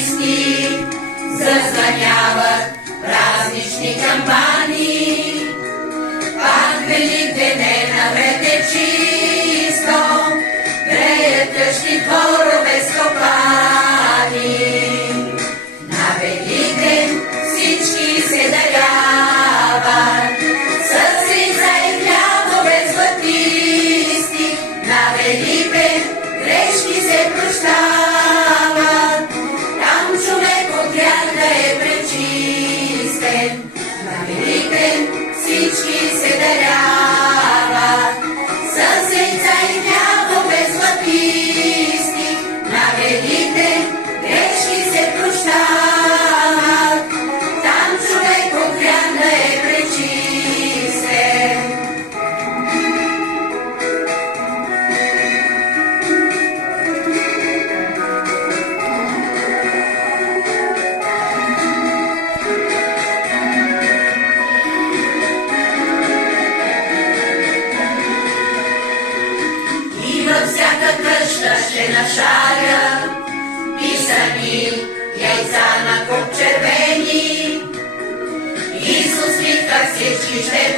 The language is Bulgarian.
чисти, зазвъняват празнични камбани. Пак Великден е навете чисто, греят къщи дворове скопани. На Великден всички се даряват, със риза и хлябове златисти. На Великден грешки се прощават, там човек от грях да е пречистен. На Великден всички се даряват, със яйца и хлябове златисти. На Великден грешки се прощават, там човек от грях да е пречистен. Във всяка къща ще нашаря писани яйца на куп червени. Исус вика, всички ще